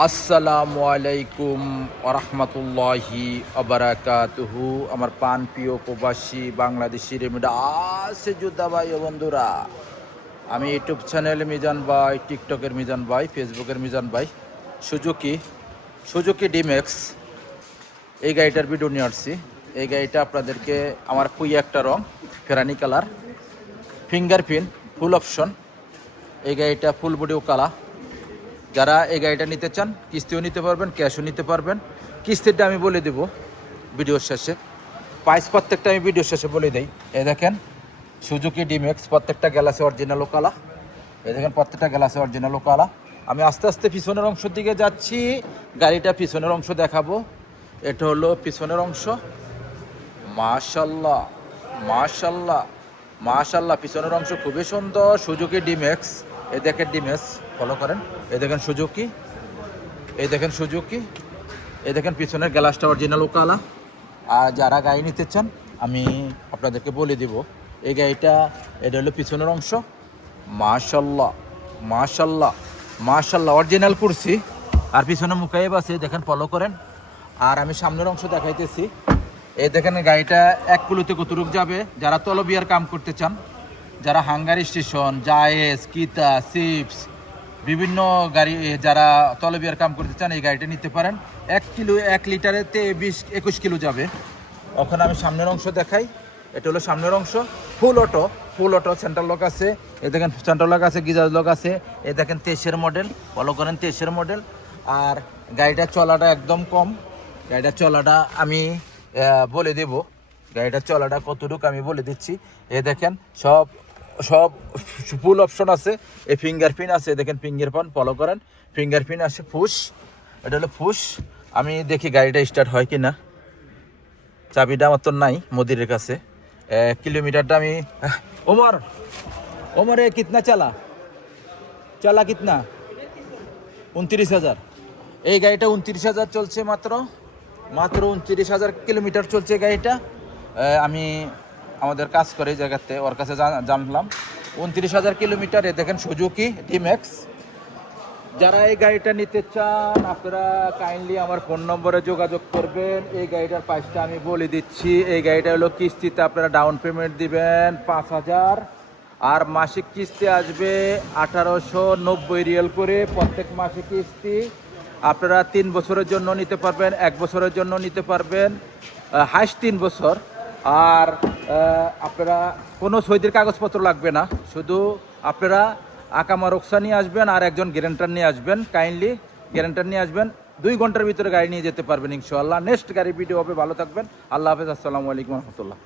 আসসালামু আলাইকুম ওরহমতুল্লাহি আবরাকাতুহু। আমার পান প্রিয় প্রবাসী বাংলাদেশি রেমিডা আছে যোদ্ধা ভাই ও বন্ধুরা, আমি ইউটিউব চ্যানেল মিজান ভাই, টিকটকের মিজান ভাই, ফেসবুকের মিজান ভাই। সুজুকি সুজুকি ডিমেক্স এই গাড়িটার ভিডিও নিয়ে আসছি। এই গাড়িটা আপনাদেরকে আমার খুই একটা রং ফেরানি কালার, ফিঙ্গারপ্রিন্ট, ফুল অপশন। এই গাড়িটা ফুল বডিও কালা। যারা এই গাড়িটা নিতে চান কিস্তিও নিতে পারবেন, ক্যাশও নিতে পারবেন। কিস্তিটা আমি বলে দেবো ভিডিওর শেষে, প্রাইস প্রত্যেকটা আমি ভিডিওর শেষে বলে দিই। এই দেখেন সুজুকি ডিমেক্স, প্রত্যেকটা গ্যালাসে অরিজিনাল কালা। এই দেখেন প্রত্যেকটা গ্যালাসে অরিজিনাল কালা। আমি আস্তে আস্তে পিছনের অংশের দিকে যাচ্ছি, গাড়িটা পিছনের অংশ দেখাবো। এটা হলো পিছনের অংশ। মাশাল্লাহ মাশাল্লাহ মাশাল্লাহ, পিছনের অংশ খুবই সুন্দর। সুজুকি ডিমেক্স, এই দেখেন ডিমেক্স ফলো করেন। এই দেখেন সুজুকি, এই দেখেন সুজুকি, এই দেখেন পিছনের গ্লাসটা অরিজিনাল কালা। আর যারা গাড়ি নিতে চান আমি আপনাদেরকে বলে দিব, এই গাড়িটা এটা হলো পিছনের অংশ। মাশাল্লাহ মাশাল্লাহ মাশাল্লাহ, অরিজিনাল কুরসি। আর পিছনে মুখাইব আছে, দেখেন ফলো করেন। আর আমি সামনের অংশ দেখাইতেছি। এই দেখেন গাড়িটা এক কুলুতে কতটুক যাবে। যারা তলবিয়ার কাম করতে চান, যারা হাঙ্গারি স্টেশন, জায়েজ, কিতা, চিপস, বিভিন্ন গাড়ি যারা তলবিয়ার কাম করতে চান এই গাড়িটা নিতে পারেন। 1 লিটারেতে 20-21 কিলো যাবে। এখন আমি সামনের অংশ দেখাই। এটা হলো সামনের অংশ, ফুল অটো। ফুল অটো, সেন্ট্রাল লক আছে। এই দেখেন সেন্ট্রাল লক আছে, গিজার লক আছে। এই দেখেন 23-এর মডেল, ফলো করেন 23-এর মডেল। আর গাড়িটার চলাটা একদম কম। গাড়িটার চলাটা আমি বলে দেব, গাড়িটার চলাটা কতটুকু আমি বলে দিচ্ছি। এ দেখেন সব সব ফুল অপশন আছে। এই ফিঙ্গারপ্রিন্ট আছে, দেখেন ফিঙ্গারপ্রিন্ট ফলো করেন। ফিঙ্গারপ্রিন্ট আছে, ফুশ। এটা হলো ফুশ। আমি দেখি গাড়িটা স্টার্ট হয় কি না। চাবিটা আমার তো নাই মদিরের কাছে। কিলোমিটারটা আমি ওমর ওমর এ কিতনা চালা চালা কিতনা? 29,000। এই গাড়িটা 29,000 চলছে, মাত্র 29,000 কিলোমিটার চলছে গাড়িটা। আমি আমাদের কাজ করে এই জায়গাতে ওর কাছে জানলাম 29,000 কিলোমিটার। এ দেখেন সুজুকি ডিমেক্স। যারা এই গাড়িটা নিতে চান আপনারা কাইন্ডলি আমার ফোন নম্বরে যোগাযোগ করবেন। এই গাড়িটার প্রাইসটা আমি বলে দিচ্ছি। এই গাড়িটা হলো কিস্তিতে আপনারা ডাউন পেমেন্ট দিবেন 5,000, আর মাসিক কিস্তি আসবে 1890 রিয়াল করে প্রত্যেক মাসিক কিস্তি। আপনারা 3 বছরের জন্য নিতে পারবেন, 1 বছরের জন্য নিতে পারবেন, হাইস্ট 3 বছর। আর আপনারা কোনো সইদের কাগজপত্র লাগবে না, শুধু আপনারা আকামা রোকসা নিয়ে আসবেন আর একজন গ্যারেন্টার নিয়ে আসবেন। কাইন্ডলি গ্যারেন্টার নিয়ে আসবেন, 2 ঘন্টার ভিতরে গাড়ি নিয়ে যেতে পারবেন ইনশাআল্লাহ। নেক্সট গাড়ি ভিডিও হবে, ভালো থাকবেন। আল্লাহ হাফেজ, আসসালামু আলাইকুম রহমতুল্লাহ।